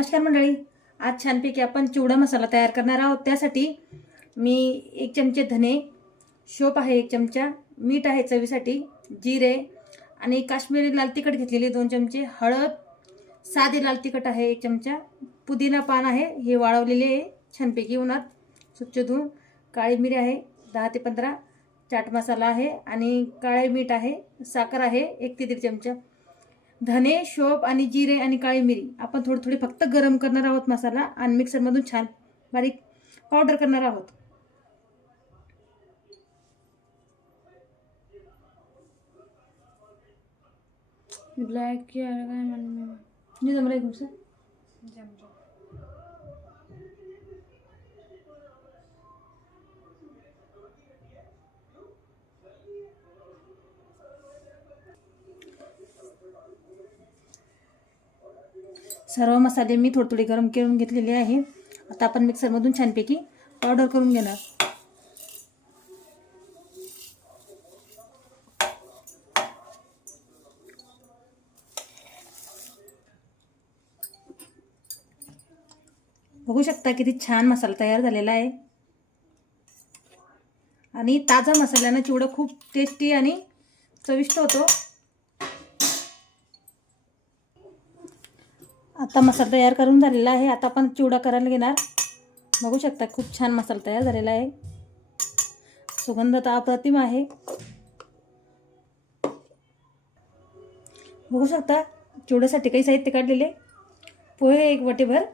नमस्कार मंडळी. आज छानपैकी आपण चिवडा मसाला तयार करणार आहोत. त्यासाठी मी एक चमचे धने शोप आहे एक चमचा मीठ आहे चवीसाठी जिरे आणि काश्मीरी लाल तिखट घेतलेले दोन चमचे हळद साधे लाल तिखट आहे एक चमचा पुदिना पान आहे हे वाळवलेले आहे छानपैकी उन्हात स्वच्छ धुवून. काळी मिरी आहे दहा ते पंधरा चाट मसाला आहे आणि काळे मीठ आहे साखर आहे एक ते दीड चमचा. धने शोप आणि जिरे आणि काळी मिरी. आपण थोडी थोडी फक्त गरम करणार आहोत मसाला आणि मिक्सरमधून छान बारीक पावडर करणार आहोत. ब्लॅक काय म्हणणं? नाही जमलं एकदम सर सर्व मसाले मी थोडे थोडे गरम करून घेतलेले आहे. आता आपण मिक्सरमधून छानपैकी पावडर करून घेणार. बघू शकता किती छान मसाला तयार झालेला आहे. आणि ताजा मसाल्यानं चिवडं खूप टेस्टी आणि चविष्ट होतो. आता मसाला तयार करून झालेला आहे. आता आपण चिवडा करायला घेणार. बघू शकता खूप छान मसाला तयार झालेला आहे. सुगंध तर अप्रतिम आहे. बघू शकता चिवड्यासाठी काही साहित्य काढलेले पोहे एक वाटीभर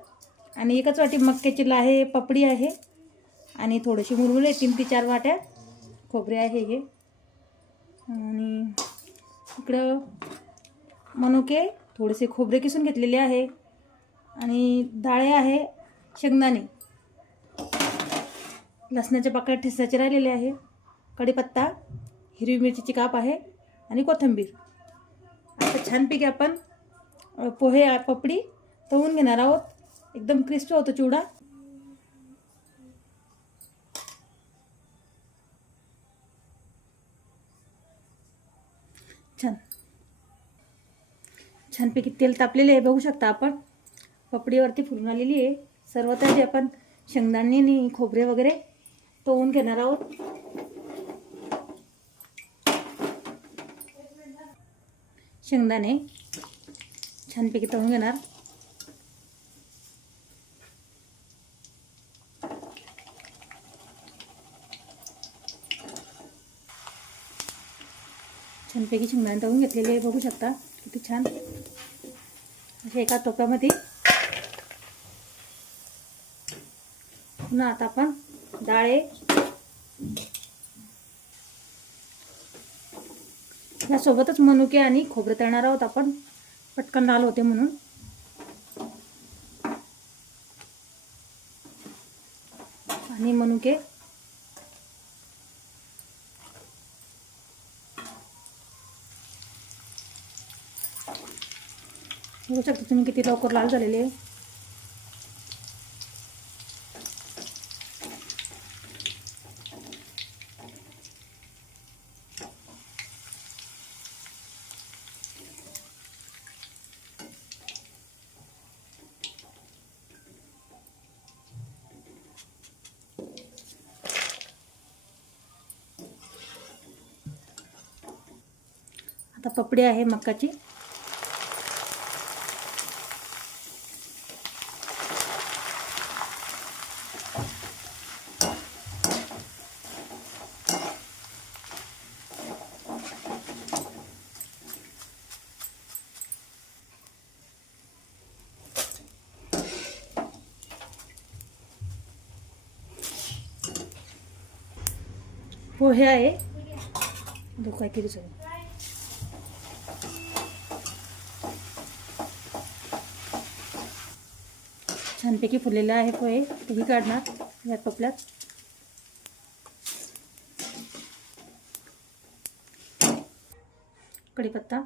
आणि एकच वाटी मक्क्याची आहे पपडी आहे आणि थोडीशी मुरमुरे तीन ती चार वाट्या खोबरे आहे हे. आणि इकडं मनुके थोडेसे खोबरे किसून घेतलेले आहे. आणि डाळे आहे शेंगदाणे. लसणाच्या पाकळ्या ठिसाचे राहिलेले आहे. कढीपत्ता हिरवी मिरचीची काप आहे आणि कोथिंबीर. आता छानपैकी आपण पोहे पपडी तळून घेणार आहोत. एकदम क्रिस्पी होतो चिवडा. छान. छानपैकी तेल तापलेले आहे बघू शकता आपण. पपडीवरती फुलून आलेली आहे. सर्व त्याचे आपण शेंगदाणे खोबरे वगैरे तळून घेणार आहोत. शेंगदाणे छानपैकी तळून घेणार. छानपैकी शेंगदाणे तळून घेतलेले बघू शकता किती छान. असे टोप्यामध्ये पुन्हा आता आपण डाळे. यासोबतच मनुके आणि खोबरं तळणार आहोत आपण. पटकन लाल होते म्हणून. आणि मनुके. बघू शकता तुम्ही किती लवकर लाल झालेले आहे. आता पपडी आहे मक्काची. हो, पोहे आहे. धोका किती छानपैकी फुललेलं आहे पोहे. तेही काढणार यात टोपल्यात कढीपत्ता.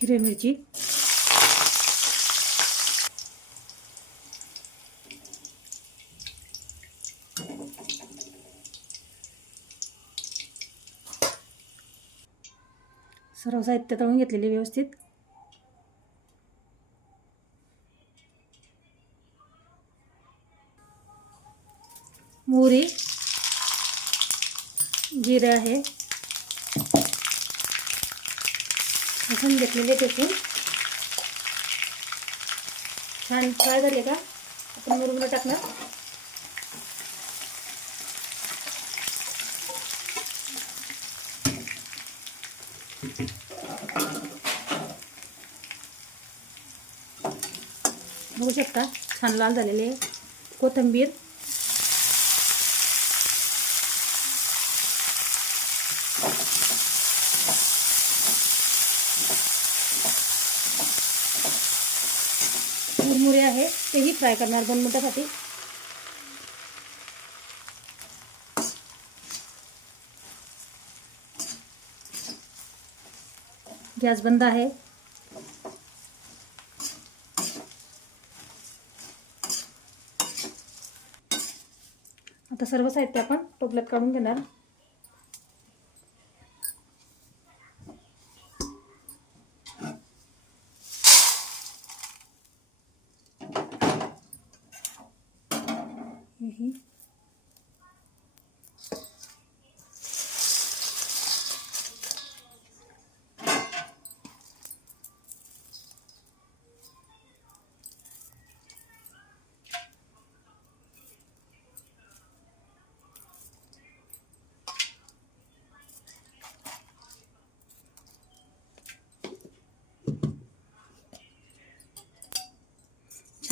हिरवी मिरची. सर्व साहित्य तळून घेतलेले व्यवस्थित. मोहरी जिरे आहे. लसूण घेतलेले त्यातून. छान फ्राय झाले का? आपण मुरमुरा टाकणार. बघू शकता. छान लाल झालेले कोथंबीर कोथिंबीर. मुरमुरे आहे. तेही फ्राय करणार दोन मिनटासाठी गॅस बंद आहे. सर्व साहित्य आपण टोपल्यात काढून घेणार हेही.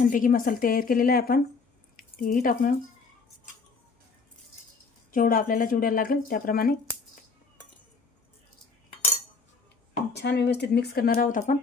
छानपैकी मसाला तयार केलेला आहे आपण. तेही टाकणं जेवढं आपल्याला जेवढ्या लागेल त्याप्रमाणे छान व्यवस्थित मिक्स करणार आहोत आपण.